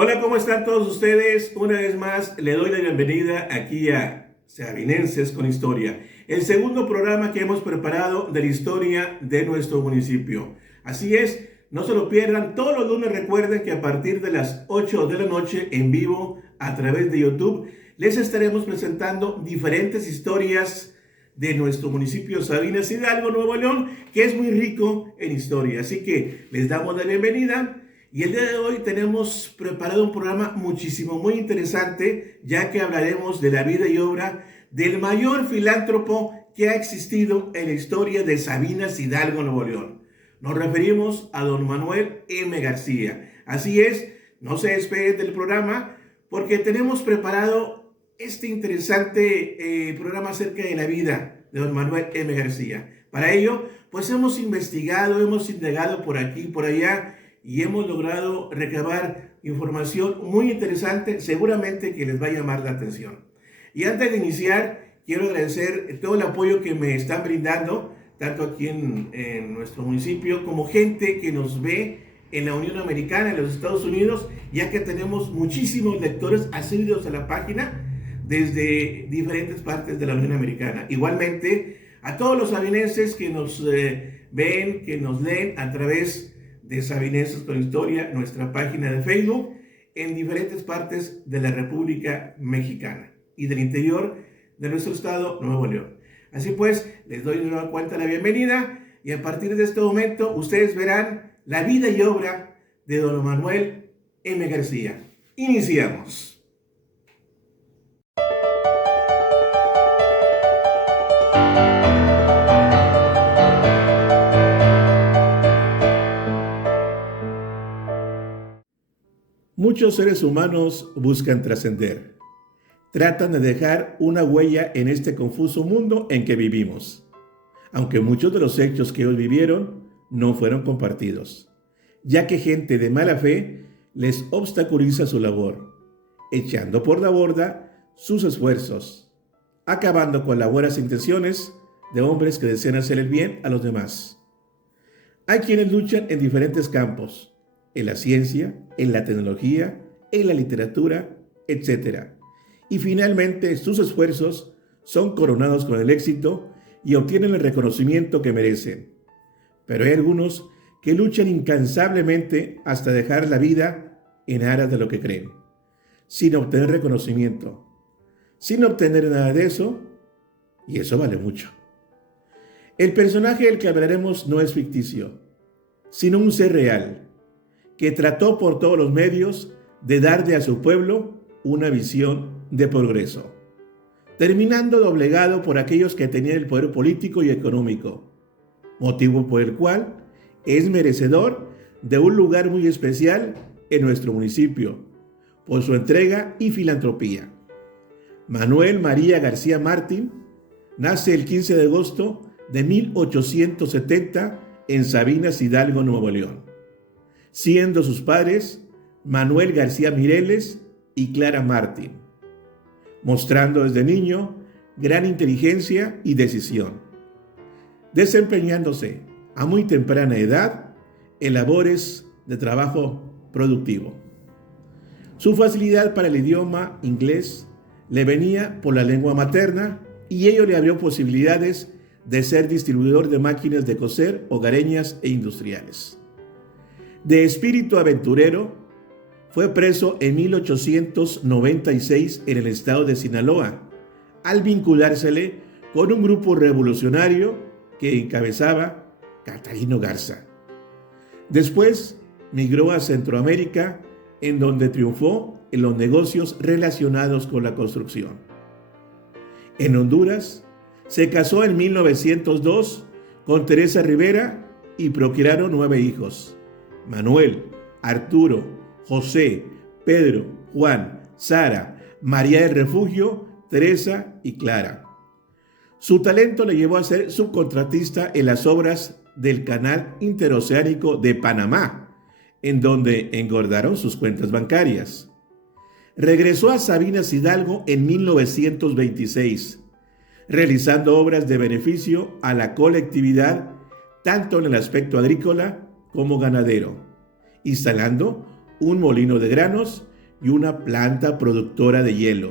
Hola, ¿cómo están todos ustedes? Una vez más, le doy la bienvenida aquí a Sabinenses con Historia, el segundo programa que hemos preparado de la historia de nuestro municipio. Así es, no se lo pierdan. Todos los lunes recuerden que a partir de las 8 de la noche en vivo a través de YouTube les estaremos presentando diferentes historias de nuestro municipio Sabinas Hidalgo, Nuevo León, que es muy rico en historia. Así que les damos la bienvenida. Y el día de hoy tenemos preparado un programa muy interesante, ya que hablaremos de la vida y obra del mayor filántropo que ha existido en la historia de Sabinas Hidalgo, Nuevo León. Nos referimos a don Manuel M. García. Así es, no se despeguen del programa porque tenemos preparado este interesante programa acerca de la vida de don Manuel M. García. Para ello, pues hemos investigado, hemos indagado por aquí y por allá, y hemos logrado recabar información muy interesante, seguramente que les va a llamar la atención. Y antes de iniciar, quiero agradecer todo el apoyo que me están brindando, tanto aquí en nuestro municipio, como gente que nos ve en la Unión Americana, en los Estados Unidos, ya que tenemos muchísimos lectores asiduos a la página desde diferentes partes de la Unión Americana. Igualmente, a todos los sabinenses que nos ven, que nos leen a través de Sabinenses con Historia, nuestra página de Facebook, en diferentes partes de la República Mexicana y del interior de nuestro estado, Nuevo León. Así pues, les doy de nueva cuenta la bienvenida y a partir de este momento ustedes verán la vida y obra de don Manuel M. García. Iniciamos. Muchos seres humanos buscan trascender. Tratan de dejar una huella en este confuso mundo en que vivimos, aunque muchos de los hechos que ellos vivieron no fueron compartidos, ya que gente de mala fe les obstaculiza su labor, echando por la borda sus esfuerzos, acabando con las buenas intenciones de hombres que desean hacer el bien a los demás. Hay quienes luchan en diferentes campos, en la ciencia, en la tecnología, en la literatura, etc. Y finalmente sus esfuerzos son coronados con el éxito y obtienen el reconocimiento que merecen. Pero hay algunos que luchan incansablemente hasta dejar la vida en aras de lo que creen, sin obtener reconocimiento, sin obtener nada de eso, y eso vale mucho. El personaje del que hablaremos no es ficticio, sino un ser real, que trató por todos los medios de darle a su pueblo una visión de progreso, terminando doblegado por aquellos que tenían el poder político y económico, motivo por el cual es merecedor de un lugar muy especial en nuestro municipio, por su entrega y filantropía. Manuel María García Martín nace el 15 de agosto de 1870 en Sabinas Hidalgo, Nuevo León, siendo sus padres Manuel García Mireles y Clara Martín, mostrando desde niño gran inteligencia y decisión, desempeñándose a muy temprana edad en labores de trabajo productivo. Su facilidad para el idioma inglés le venía por la lengua materna y ello le abrió posibilidades de ser distribuidor de máquinas de coser hogareñas e industriales. De espíritu aventurero, fue preso en 1896 en el estado de Sinaloa, al vinculársele con un grupo revolucionario que encabezaba Catarino Garza. Después migró a Centroamérica, en donde triunfó en los negocios relacionados con la construcción. En Honduras, se casó en 1902 con Teresa Rivera y procrearon 9 hijos: Manuel, Arturo, José, Pedro, Juan, Sara, María del Refugio, Teresa y Clara. Su talento le llevó a ser subcontratista en las obras del Canal Interoceánico de Panamá, en donde engordaron sus cuentas bancarias. Regresó a Sabinas Hidalgo en 1926, realizando obras de beneficio a la colectividad, tanto en el aspecto agrícola como ganadero, instalando un molino de granos y una planta productora de hielo,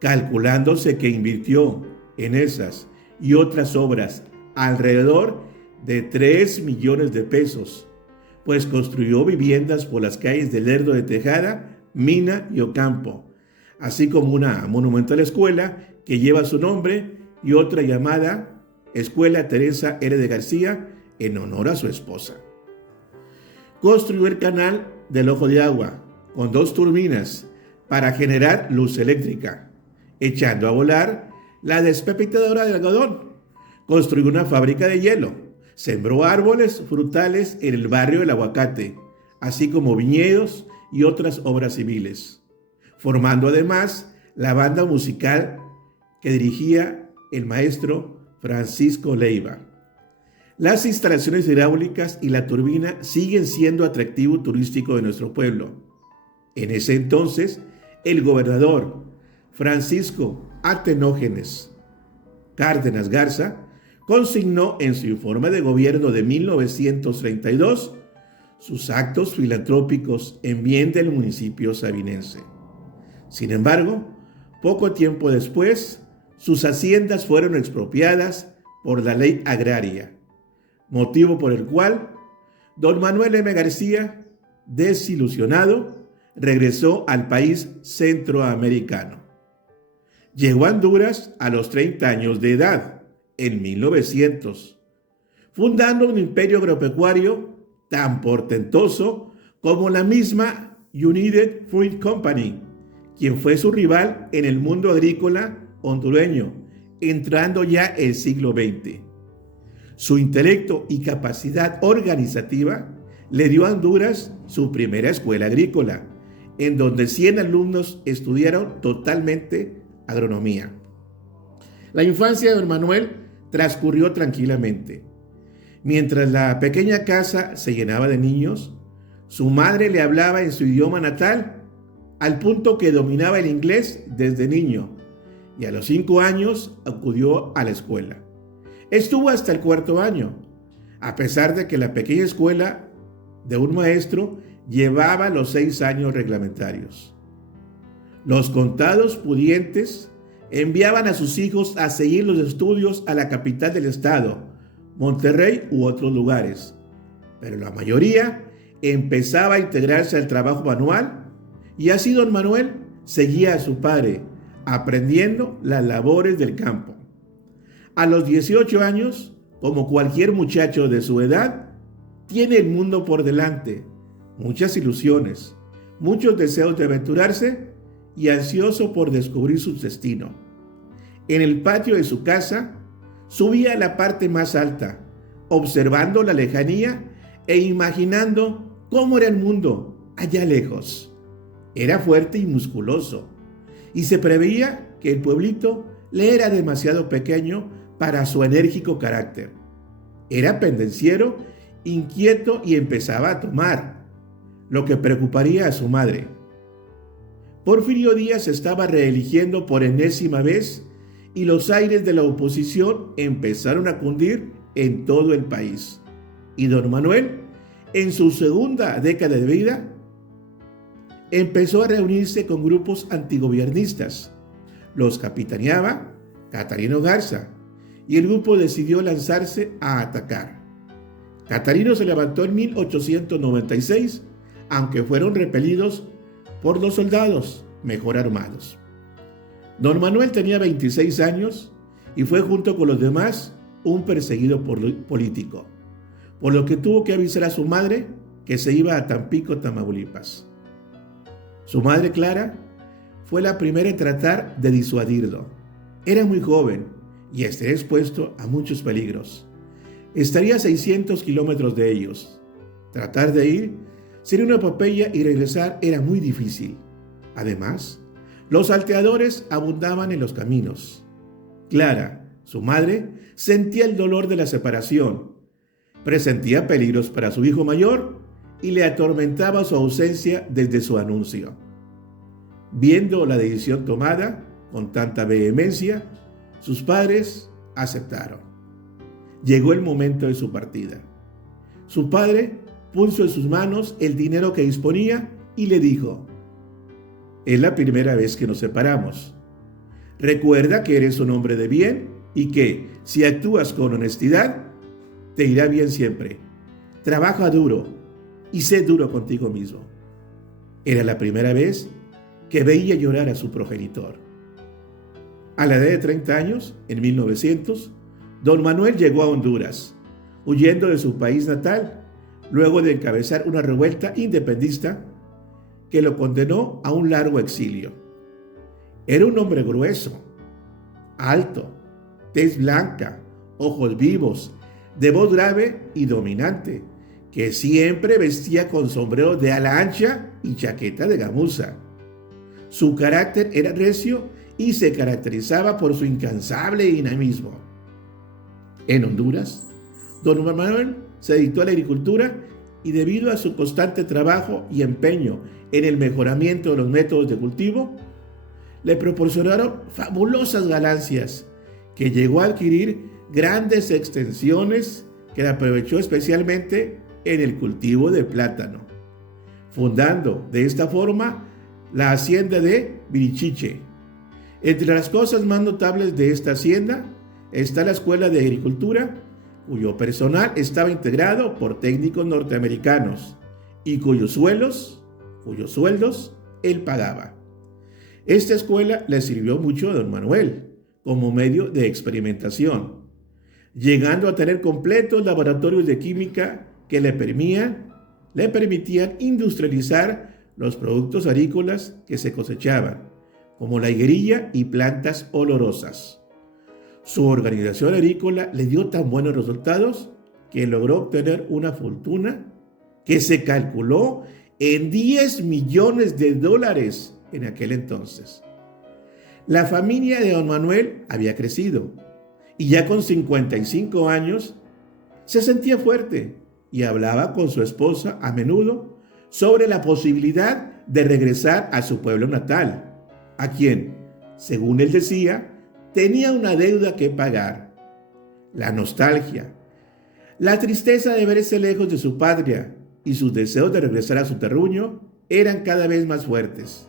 calculándose que invirtió en esas y otras obras alrededor de 3 millones de pesos, pues construyó viviendas por las calles de Lerdo de Tejada, Mina y Ocampo, así como una monumental escuela que lleva su nombre y otra llamada Escuela Teresa R. de García en honor a su esposa. Construyó el canal del Ojo de Agua con 2 turbinas para generar luz eléctrica, echando a volar la despepitadora de algodón. Construyó una fábrica de hielo, sembró árboles frutales en el barrio del Aguacate, así como viñedos y otras obras civiles, formando además la banda musical que dirigía el maestro Francisco Leiva. Las instalaciones hidráulicas y la turbina siguen siendo atractivo turístico de nuestro pueblo. En ese entonces, el gobernador Francisco Atenógenes Cárdenas Garza consignó en su informe de gobierno de 1932 sus actos filantrópicos en bien del municipio sabinense. Sin embargo, poco tiempo después, sus haciendas fueron expropiadas por la ley agraria, motivo por el cual don Manuel M. García, desilusionado, regresó al país centroamericano. Llegó a Honduras a los 30 años de edad, en 1900, fundando un imperio agropecuario tan portentoso como la misma United Fruit Company, quien fue su rival en el mundo agrícola hondureño, entrando ya el siglo XX. Su intelecto y capacidad organizativa le dio a Honduras su primera escuela agrícola, en donde 100 alumnos estudiaron totalmente agronomía. La infancia de don Manuel transcurrió tranquilamente. Mientras la pequeña casa se llenaba de niños, su madre le hablaba en su idioma natal, al punto que dominaba el inglés desde niño, y a los 5 años acudió a la escuela. Estuvo hasta el 4º año, a pesar de que la pequeña escuela de un maestro llevaba los 6 años reglamentarios. Los contados pudientes enviaban a sus hijos a seguir los estudios a la capital del estado, Monterrey u otros lugares, pero la mayoría empezaba a integrarse al trabajo manual, y así don Manuel seguía a su padre, aprendiendo las labores del campo. A los 18 años, como cualquier muchacho de su edad, tiene el mundo por delante, muchas ilusiones, muchos deseos de aventurarse y ansioso por descubrir su destino. En el patio de su casa, subía a la parte más alta, observando la lejanía e imaginando cómo era el mundo allá lejos. Era fuerte y musculoso, y se preveía que el pueblito le era demasiado pequeño para su enérgico carácter. Era pendenciero, inquieto y empezaba a tomar, lo que preocuparía a su madre. Porfirio Díaz estaba reeligiendo por enésima vez y los aires de la oposición empezaron a cundir en todo el país. Y don Manuel, en su segunda década de vida, empezó a reunirse con grupos antigobiernistas. Los capitaneaba Catarino Garza y el grupo decidió lanzarse a atacar. Catarino se levantó en 1896, aunque fueron repelidos por los soldados mejor armados. Don Manuel tenía 26 años y fue junto con los demás un perseguido político, por lo que tuvo que avisar a su madre que se iba a Tampico, Tamaulipas. Su madre Clara fue la primera en tratar de disuadirlo. Era muy joven y estaría expuesto a muchos peligros. Estaría a 600 kilómetros de ellos. Tratar de ir sería una epopeya y regresar era muy difícil. Además, los salteadores abundaban en los caminos. Clara, su madre, sentía el dolor de la separación, presentía peligros para su hijo mayor y le atormentaba su ausencia desde su anuncio. Viendo la decisión tomada con tanta vehemencia, sus padres aceptaron. Llegó el momento de su partida. Su padre puso en sus manos el dinero que disponía y le dijo: es la primera vez que nos separamos. Recuerda que eres un hombre de bien y que, si actúas con honestidad, te irá bien siempre. Trabaja duro y sé duro contigo mismo. Era la primera vez que veía llorar a su progenitor. A la edad de 30 años, en 1900, don Manuel llegó a Honduras, huyendo de su país natal, luego de encabezar una revuelta independentista que lo condenó a un largo exilio. Era un hombre grueso, alto, tez blanca, ojos vivos, de voz grave y dominante, que siempre vestía con sombrero de ala ancha y chaqueta de gamuza. Su carácter era recio y se caracterizaba por su incansable dinamismo. En Honduras, don Manuel se dedicó a la agricultura y, debido a su constante trabajo y empeño en el mejoramiento de los métodos de cultivo, le proporcionaron fabulosas ganancias, que llegó a adquirir grandes extensiones que aprovechó especialmente en el cultivo de plátano, fundando de esta forma la hacienda de Birichiche. Entre las cosas más notables de esta hacienda está la Escuela de Agricultura, cuyo personal estaba integrado por técnicos norteamericanos y cuyos sueldos él pagaba. Esta escuela le sirvió mucho a don Manuel como medio de experimentación, llegando a tener completos laboratorios de química que le permitían industrializar los productos agrícolas que se cosechaban, como la higuerilla y plantas olorosas. Su organización agrícola le dio tan buenos resultados que logró obtener una fortuna que se calculó en $10 millones en aquel entonces. La familia de don Manuel había crecido y ya con 55 años se sentía fuerte y hablaba con su esposa a menudo sobre la posibilidad de regresar a su pueblo natal, a quien, según él decía, tenía una deuda que pagar. La nostalgia, la tristeza de verse lejos de su patria y sus deseos de regresar a su terruño eran cada vez más fuertes.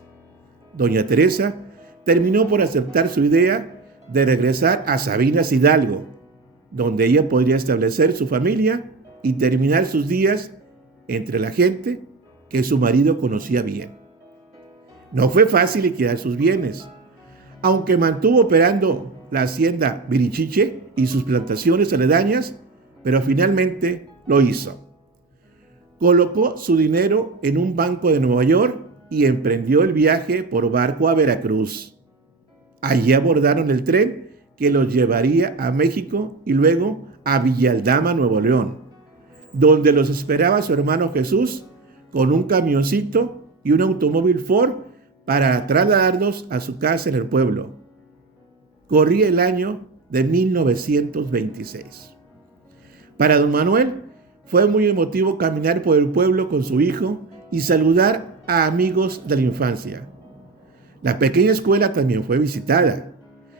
Doña Teresa terminó por aceptar su idea de regresar a Sabinas Hidalgo, donde ella podría establecer su familia y terminar sus días entre la gente que su marido conocía bien. No fue fácil liquidar sus bienes, aunque mantuvo operando la hacienda Birichiche y sus plantaciones aledañas, pero finalmente lo hizo. Colocó su dinero en un banco de Nueva York y emprendió el viaje por barco a Veracruz. Allí abordaron el tren que los llevaría a México y luego a Villaldama, Nuevo León, donde los esperaba su hermano Jesús con un camioncito y un automóvil Ford para trasladarlos a su casa en el pueblo. Corría el año de 1926. Para don Manuel fue muy emotivo caminar por el pueblo con su hijo y saludar a amigos de la infancia. La pequeña escuela también fue visitada.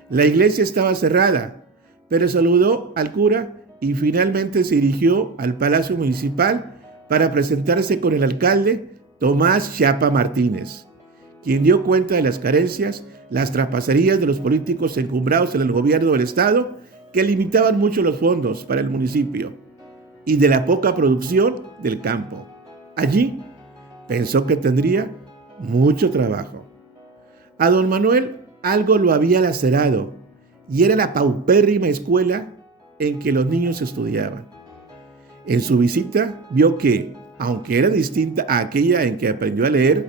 La iglesia estaba cerrada, pero saludó al cura y finalmente se dirigió al Palacio Municipal para presentarse con el alcalde Tomás Chiapa Martínez, quien dio cuenta de las carencias, las trapacerías de los políticos encumbrados en el gobierno del estado, que limitaban mucho los fondos para el municipio, y de la poca producción del campo. Allí pensó que tendría mucho trabajo. A don Manuel algo lo había lacerado, y era la paupérrima escuela en que los niños estudiaban. En su visita vio que, aunque era distinta a aquella en que aprendió a leer,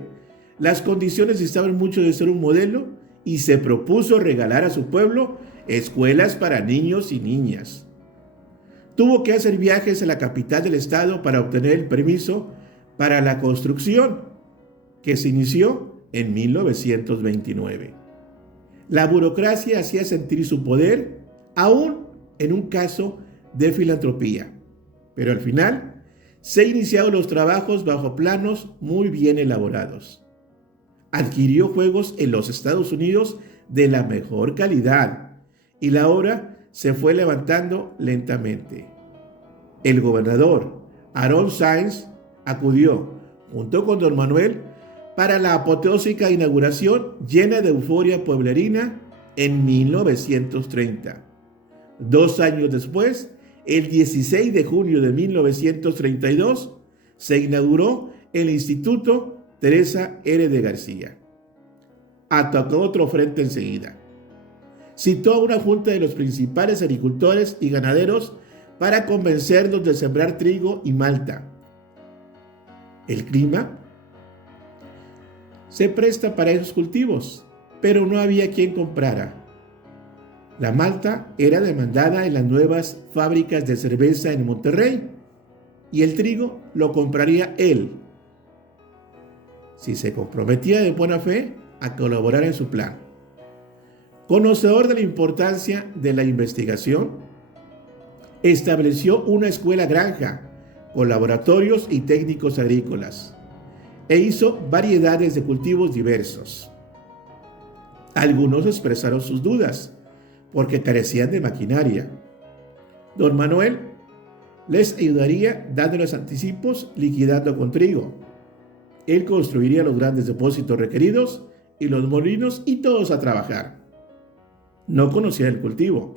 las condiciones distaban mucho de ser un modelo y se propuso regalar a su pueblo escuelas para niños y niñas. Tuvo que hacer viajes a la capital del estado para obtener el permiso para la construcción, que se inició en 1929. La burocracia hacía sentir su poder, aún en un caso de filantropía, pero al final se iniciaron los trabajos bajo planos muy bien elaborados. Adquirió juegos en los Estados Unidos de la mejor calidad y la obra se fue levantando lentamente. El gobernador Aarón Sáenz acudió junto con don Manuel para la apoteósica inauguración llena de euforia pueblerina en 1930. 2 años después, el 16 de junio de 1932, se inauguró el Instituto Teresa R. de García. Atacó otro frente enseguida. Citó a una junta de los principales agricultores y ganaderos para convencerlos de sembrar trigo y malta. El clima se presta para esos cultivos, pero no había quien comprara. La malta era demandada en las nuevas fábricas de cerveza en Monterrey y el trigo lo compraría él, si se comprometía de buena fe a colaborar en su plan. Conocedor de la importancia de la investigación, estableció una escuela granja con laboratorios y técnicos agrícolas e hizo variedades de cultivos diversos. Algunos expresaron sus dudas porque carecían de maquinaria. Don Manuel les ayudaría dándoles anticipos, liquidando con trigo. Él construiría los grandes depósitos requeridos y los molinos y todos a trabajar. No conocía el cultivo,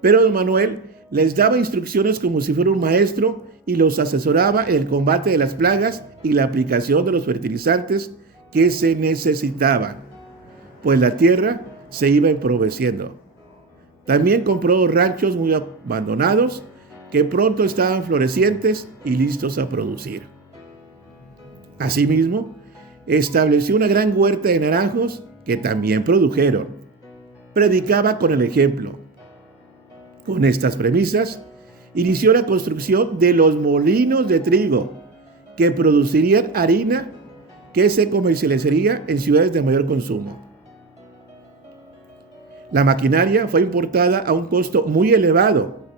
pero don Manuel les daba instrucciones como si fuera un maestro y los asesoraba en el combate de las plagas y la aplicación de los fertilizantes que se necesitaban, pues la tierra se iba empobreciendo. También compró ranchos muy abandonados que pronto estaban florecientes y listos a producir. Asimismo, estableció una gran huerta de naranjos que también produjeron. Predicaba con el ejemplo. Con estas premisas, inició la construcción de los molinos de trigo que producirían harina que se comercializaría en ciudades de mayor consumo. La maquinaria fue importada a un costo muy elevado,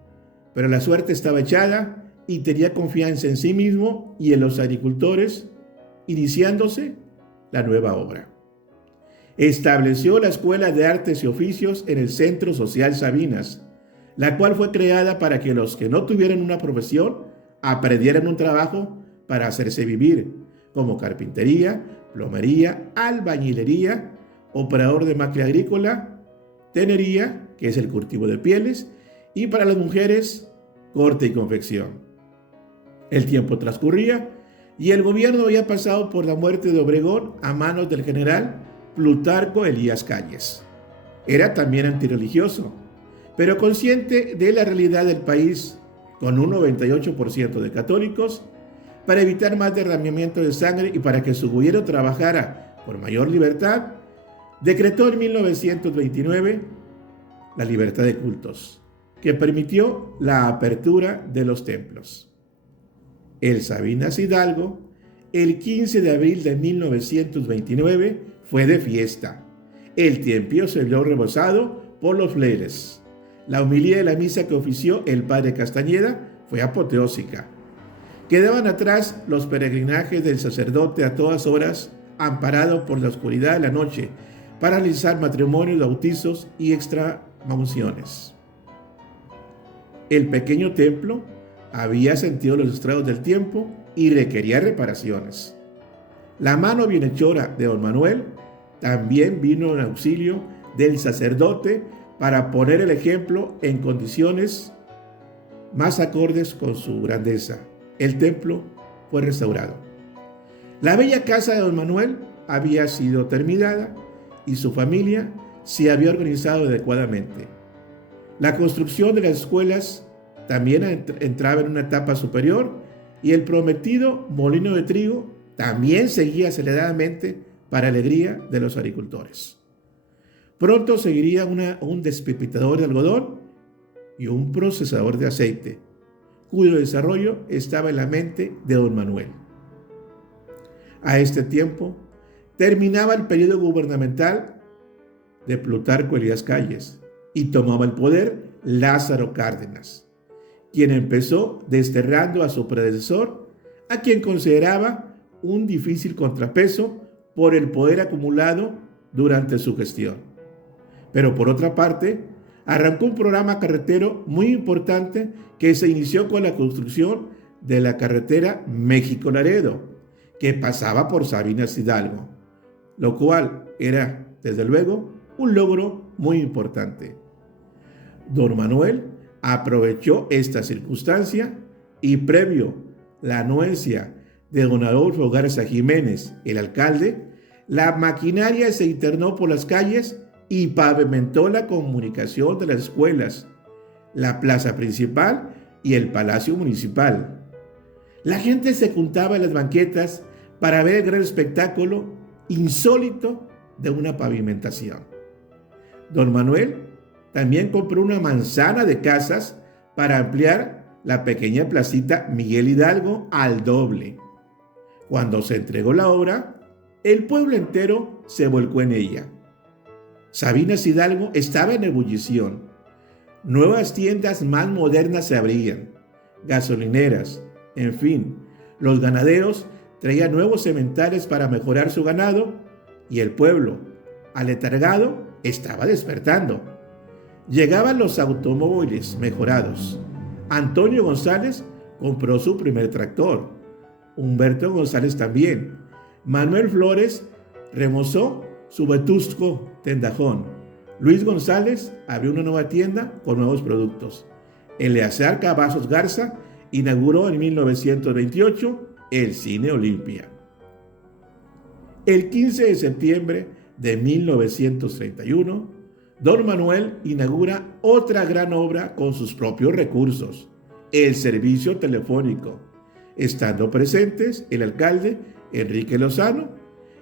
pero la suerte estaba echada y tenía confianza en sí mismo y en los agricultores, iniciándose la nueva obra. Estableció la Escuela de Artes y Oficios en el Centro Social Sabinas, la cual fue creada para que los que no tuvieran una profesión aprendieran un trabajo para hacerse vivir, como carpintería, plomería, albañilería, operador de máquina agrícola, tenería, que es el cultivo de pieles, y para las mujeres, corte y confección. El tiempo transcurría y el gobierno había pasado por la muerte de Obregón a manos del general Plutarco Elías Calles. Era también antirreligioso, pero consciente de la realidad del país, con un 98% de católicos, para evitar más derramamiento de sangre y para que su gobierno trabajara por mayor libertad, decretó en 1929 la libertad de cultos, que permitió la apertura de los templos. El Sabinas Hidalgo, el 15 de abril de 1929, fue de fiesta. El templo se vio rebosado por los fieles. La homilía de la misa que ofició el padre Castañeda fue apoteósica. Quedaban atrás los peregrinajes del sacerdote a todas horas, amparado por la oscuridad de la noche, para realizar matrimonios, bautizos y extramaunciones. El pequeño templo había sentido los estragos del tiempo y requería reparaciones. La mano bienhechora de don Manuel también vino en auxilio del sacerdote para poner el ejemplo en condiciones más acordes con su grandeza. El templo fue restaurado. La bella casa de don Manuel había sido terminada y su familia se había organizado adecuadamente. La construcción de las escuelas también entraba en una etapa superior y el prometido molino de trigo también seguía aceleradamente para alegría de los agricultores. Pronto seguiría un despepitador de algodón y un procesador de aceite, cuyo desarrollo estaba en la mente de don Manuel. A este tiempo terminaba el periodo gubernamental de Plutarco Elías Calles y tomaba el poder Lázaro Cárdenas, quien empezó desterrando a su predecesor, a quien consideraba un difícil contrapeso por el poder acumulado durante su gestión. Pero por otra parte, arrancó un programa carretero muy importante que se inició con la construcción de la carretera México-Laredo, que pasaba por Sabinas Hidalgo, lo cual era, desde luego, un logro muy importante. Don Manuel aprovechó esta circunstancia y previo la anuencia de don Adolfo Garza Jiménez, el alcalde, la maquinaria se internó por las calles y pavimentó la comunicación de las escuelas, la plaza principal y el palacio municipal. La gente se juntaba en las banquetas para ver el gran espectáculo insólito de una pavimentación. Don Manuel también compró una manzana de casas para ampliar la pequeña placita Miguel Hidalgo al doble. Cuando se entregó la obra, el pueblo entero se volcó en ella. Sabinas Hidalgo estaba en ebullición. Nuevas tiendas más modernas se abrían, gasolineras, en fin, los ganaderos traían nuevos sementales para mejorar su ganado y el pueblo, aletargado, estaba despertando. Llegaban los automóviles mejorados. Antonio González compró su primer tractor. Humberto González también. Manuel Flores remozó su vetusto tendajón. Luis González abrió una nueva tienda con nuevos productos. Eleazar Cavazos Garza inauguró en 1928 el Cine Olimpia. El 15 de septiembre de 1931, Don Manuel inaugura otra gran obra con sus propios recursos, el servicio telefónico, estando presentes el alcalde Enrique Lozano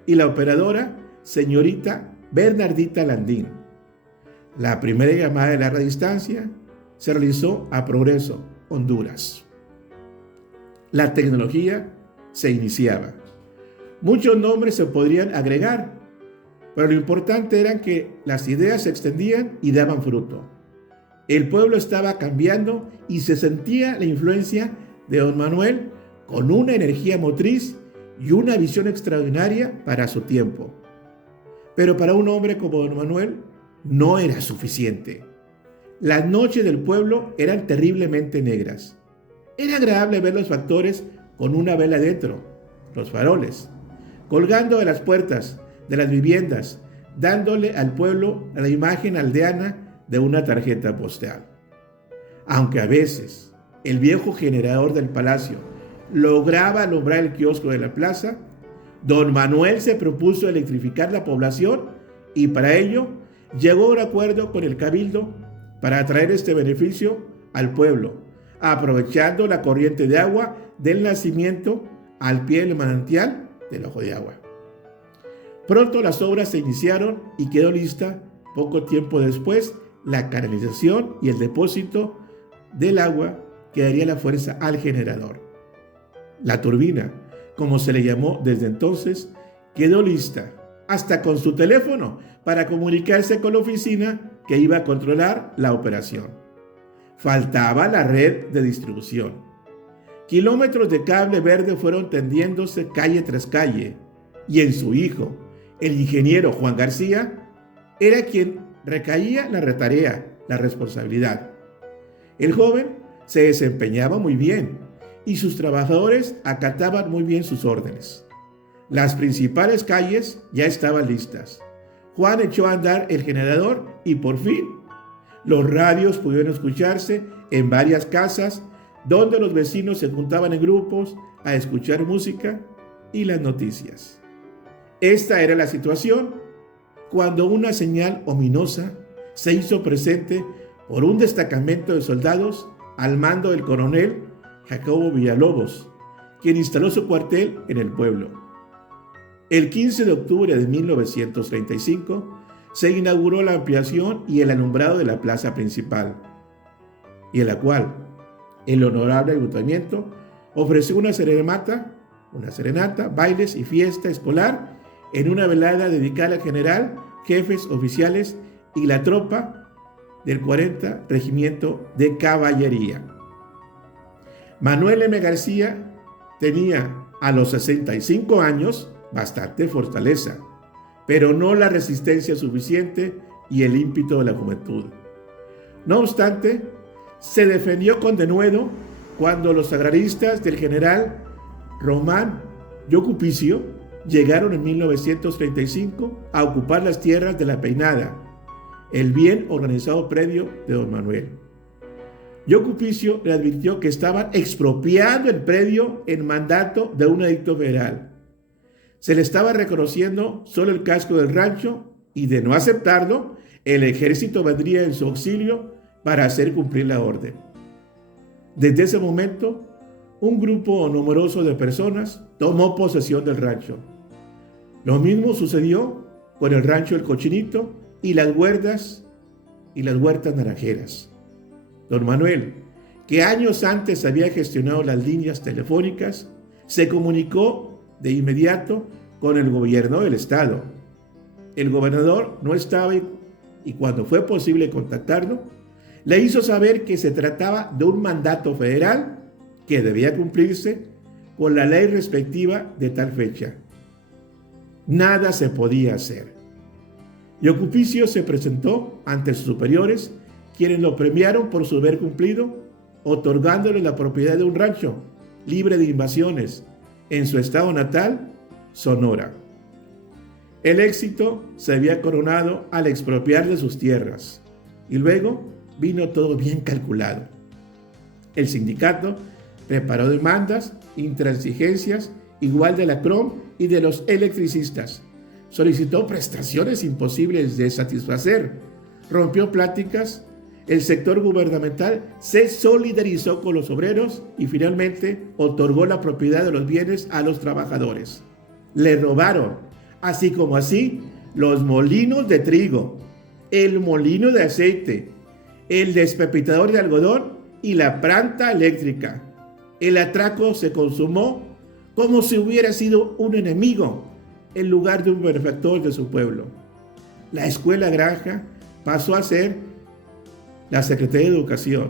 y la operadora señorita Bernardita Landín. La primera llamada de larga distancia se realizó a Progreso, Honduras. La tecnología se iniciaba. Muchos nombres se podrían agregar, pero lo importante era que las ideas se extendían y daban fruto. El pueblo estaba cambiando y se sentía la influencia de don Manuel con una energía motriz y una visión extraordinaria para su tiempo. Pero para un hombre como don Manuel no era suficiente. Las noches del pueblo eran terriblemente negras. Era agradable ver los factores con una vela dentro, los faroles, colgando de las puertas de las viviendas, dándole al pueblo la imagen aldeana de una tarjeta postal. Aunque a veces el viejo generador del palacio lograba alumbrar el kiosco de la plaza, don Manuel se propuso electrificar la población y para ello llegó a un acuerdo con el cabildo para traer este beneficio al pueblo, aprovechando la corriente de agua del nacimiento al pie del manantial del Ojo de Agua. Pronto las obras se iniciaron y quedó lista poco tiempo después la canalización y el depósito del agua que daría la fuerza al generador. La turbina, como se le llamó desde entonces, quedó lista, hasta con su teléfono, para comunicarse con la oficina que iba a controlar la operación. Faltaba la red de distribución. Kilómetros de cable verde fueron tendiéndose calle tras calle, y en su hijo, el ingeniero Juan García, era quien recaía la tarea, la responsabilidad. El joven se desempeñaba muy bien y sus trabajadores acataban muy bien sus órdenes. Las principales calles ya estaban listas. Juan echó a andar el generador y por fin los radios pudieron escucharse en varias casas donde los vecinos se juntaban en grupos a escuchar música y las noticias. Esta era la situación cuando una señal ominosa se hizo presente por un destacamento de soldados al mando del coronel Jacobo Villalobos, quien instaló su cuartel en el pueblo. El 15 de octubre de 1935 se inauguró la ampliación y el alumbrado de la plaza principal, y en la cual el honorable ayuntamiento ofreció una serenata, bailes y fiesta escolar en una velada dedicada al general, jefes oficiales y la tropa del 40 Regimiento de Caballería. Manuel M. García tenía a los 65 años bastante fortaleza, pero no la resistencia suficiente y el ímpetu de la juventud. No obstante, se defendió con denuedo cuando los agraristas del general Román Yocupicio llegaron en 1935 a ocupar las tierras de La Peinada, el bien organizado predio de don Manuel. Yocupicio le advirtió que estaban expropiando el predio en mandato de un edicto federal. Se le estaba reconociendo solo el casco del rancho y, de no aceptarlo, el ejército vendría en su auxilio para hacer cumplir la orden. Desde ese momento, un grupo numeroso de personas tomó posesión del rancho. Lo mismo sucedió con el rancho El Cochinito y las huertas naranjeras. Don Manuel, que años antes había gestionado las líneas telefónicas, se comunicó de inmediato con el gobierno del estado. El gobernador no estaba y cuando fue posible contactarlo, le hizo saber que se trataba de un mandato federal que debía cumplirse con la ley respectiva de tal fecha. Nada se podía hacer. Yocupicio se presentó ante sus superiores, quienes lo premiaron por su haber cumplido, otorgándole la propiedad de un rancho libre de invasiones en su estado natal, Sonora. El éxito se había coronado al expropiarle sus tierras, y luego vino todo bien calculado. El sindicato preparó demandas, intransigencias, igual de la CROM y de los electricistas. Solicitó prestaciones imposibles de satisfacer, rompió pláticas. El sector gubernamental se solidarizó con los obreros y finalmente otorgó la propiedad de los bienes a los trabajadores. Le robaron, así como así, los molinos de trigo, el molino de aceite, el despepitador de algodón y la planta eléctrica. El atraco se consumó como si hubiera sido un enemigo en lugar de un benefactor de su pueblo. La escuela granja pasó a ser la Secretaría de Educación.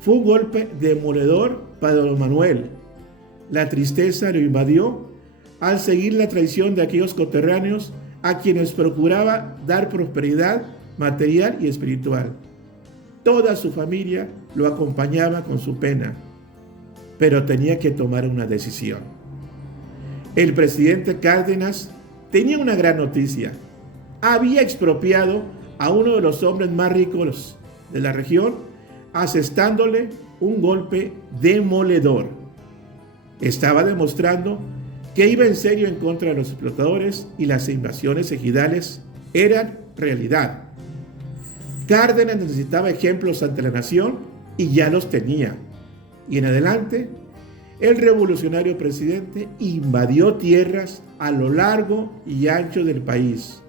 Fue un golpe demoledor para don Manuel. La tristeza lo invadió al seguir la traición de aquellos coterráneos a quienes procuraba dar prosperidad material y espiritual. Toda su familia lo acompañaba con su pena, pero tenía que tomar una decisión. El presidente Cárdenas tenía una gran noticia. Había expropiado a uno de los hombres más ricos de la región, asestándole un golpe demoledor. Estaba demostrando que iba en serio en contra de los explotadores y las invasiones ejidales eran realidad. Cárdenas necesitaba ejemplos ante la nación y ya los tenía. Y en adelante, el revolucionario presidente invadió tierras a lo largo y ancho del país,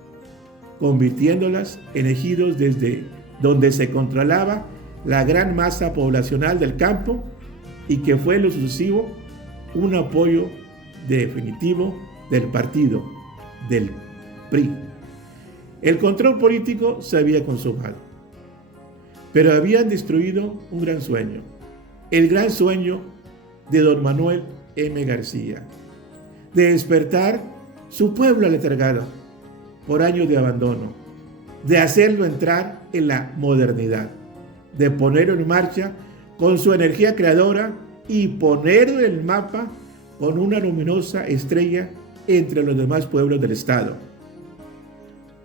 convirtiéndolas en ejidos desde donde se controlaba la gran masa poblacional del campo y que fue en lo sucesivo un apoyo definitivo del partido, del PRI. El control político se había consumado, pero habían destruido un gran sueño, el gran sueño de don Manuel M. García, de despertar su pueblo aletargado por años de abandono, de hacerlo entrar en la modernidad, de ponerlo en marcha con su energía creadora y ponerlo en el mapa con una luminosa estrella entre los demás pueblos del estado.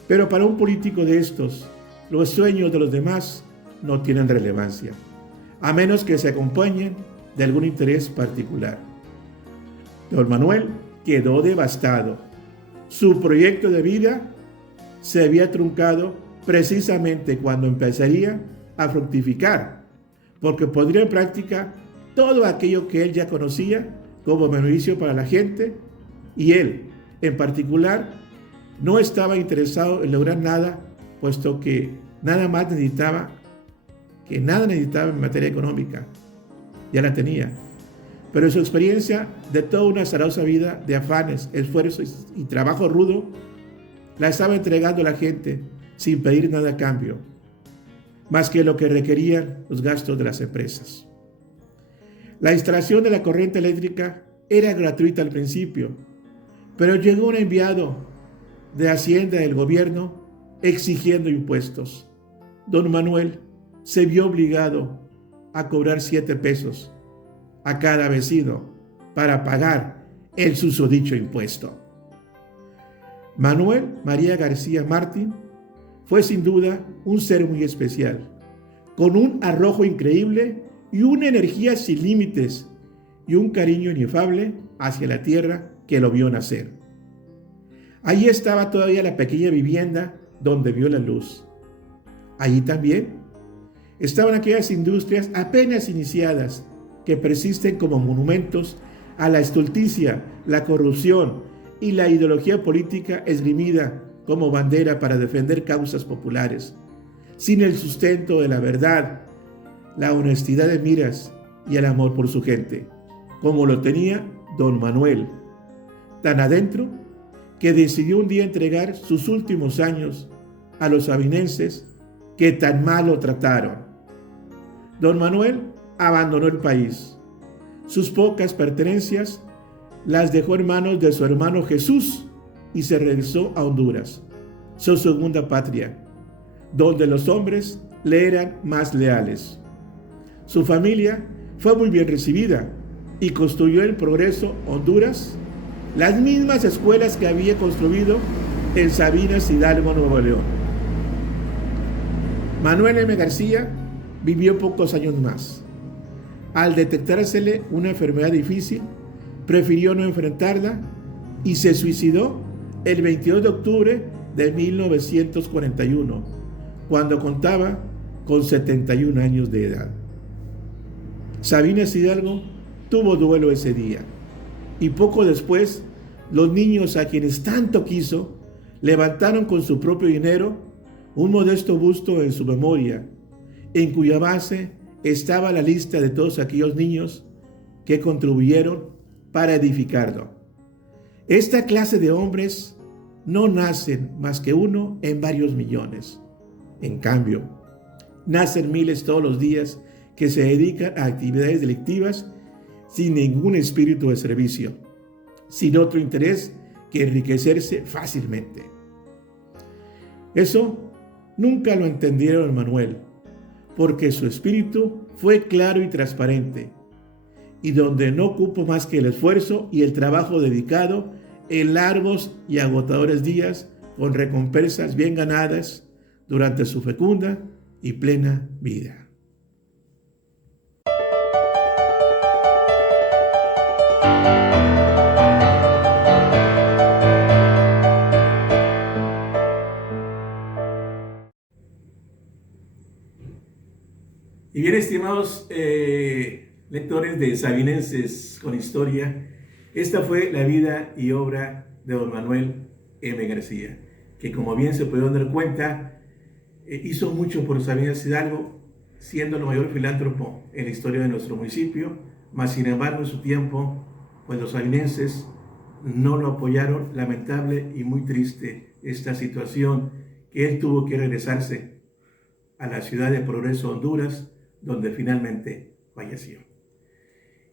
Pero para un político de estos, los sueños de los demás no tienen relevancia, a menos que se acompañen de algún interés particular. Don Manuel quedó devastado. Su proyecto de vida se había truncado precisamente cuando empezaría a fructificar, porque pondría en práctica todo aquello que él ya conocía como beneficio para la gente, y él, en particular, no estaba interesado en lograr nada, puesto que nada necesitaba en materia económica. Ya la tenía. Pero su experiencia de toda una azarosa vida de afanes, esfuerzos y trabajo rudo, la estaba entregando a la gente sin pedir nada a cambio, más que lo que requerían los gastos de las empresas. La instalación de la corriente eléctrica era gratuita al principio, pero llegó un enviado de Hacienda del gobierno exigiendo impuestos. Don Manuel se vio obligado a cobrar 7 pesos a cada vecino para pagar el susodicho impuesto. Manuel María García Martín fue sin duda un ser muy especial, con un arrojo increíble y una energía sin límites y un cariño inefable hacia la tierra que lo vio nacer. Allí estaba todavía la pequeña vivienda donde vio la luz. Allí también estaban aquellas industrias apenas iniciadas que persisten como monumentos a la estulticia, la corrupción y la ideología política esgrimida como bandera para defender causas populares, sin el sustento de la verdad, la honestidad de miras y el amor por su gente, como lo tenía don Manuel, tan adentro que decidió un día entregar sus últimos años a los sabinenses que tan mal lo trataron. Don Manuel abandonó el país. Sus pocas pertenencias las dejó en manos de su hermano Jesús y se regresó a Honduras, su segunda patria, donde los hombres le eran más leales. Su familia fue muy bien recibida y construyó en Progreso, Honduras, las mismas escuelas que había construido en Sabinas Hidalgo, Nuevo León. Manuel M. García vivió pocos años más. Al detectársele una enfermedad difícil, prefirió no enfrentarla y se suicidó el 22 de octubre de 1941, cuando contaba con 71 años de edad. Sabinas Hidalgo tuvo duelo ese día y poco después los niños a quienes tanto quiso levantaron con su propio dinero un modesto busto en su memoria, en cuya base estaba la lista de todos aquellos niños que contribuyeron para edificarlo. Esta clase de hombres no nacen más que uno en varios millones. En cambio, nacen miles todos los días que se dedican a actividades delictivas sin ningún espíritu de servicio, sin otro interés que enriquecerse fácilmente. Eso nunca lo entendieron Manuel, porque su espíritu fue claro y transparente, y donde no cupo más que el esfuerzo y el trabajo dedicado en largos y agotadores días con recompensas bien ganadas durante su fecunda y plena vida. Y bien, estimados lectores de Sabinenses con Historia, esta fue la vida y obra de don Manuel M. García, que como bien se pudieron dar cuenta, hizo mucho por Sabinas Hidalgo, siendo el mayor filántropo en la historia de nuestro municipio, mas sin embargo en su tiempo, pues los sabinenses no lo apoyaron. Lamentable y muy triste esta situación, que él tuvo que regresarse a la ciudad de Progreso, Honduras, donde finalmente falleció.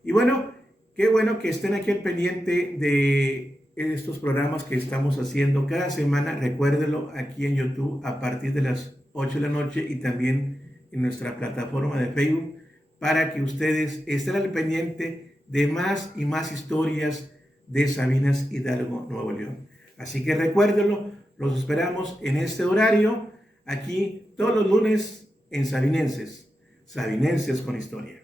Y bueno, qué bueno que estén aquí al pendiente de estos programas que estamos haciendo cada semana. Recuérdenlo aquí en YouTube a partir de las 8 de la noche y también en nuestra plataforma de Facebook, para que ustedes estén al pendiente de más y más historias de Sabinas Hidalgo, Nuevo León. Así que recuérdenlo, los esperamos en este horario, aquí todos los lunes en Sabinenses con Historia.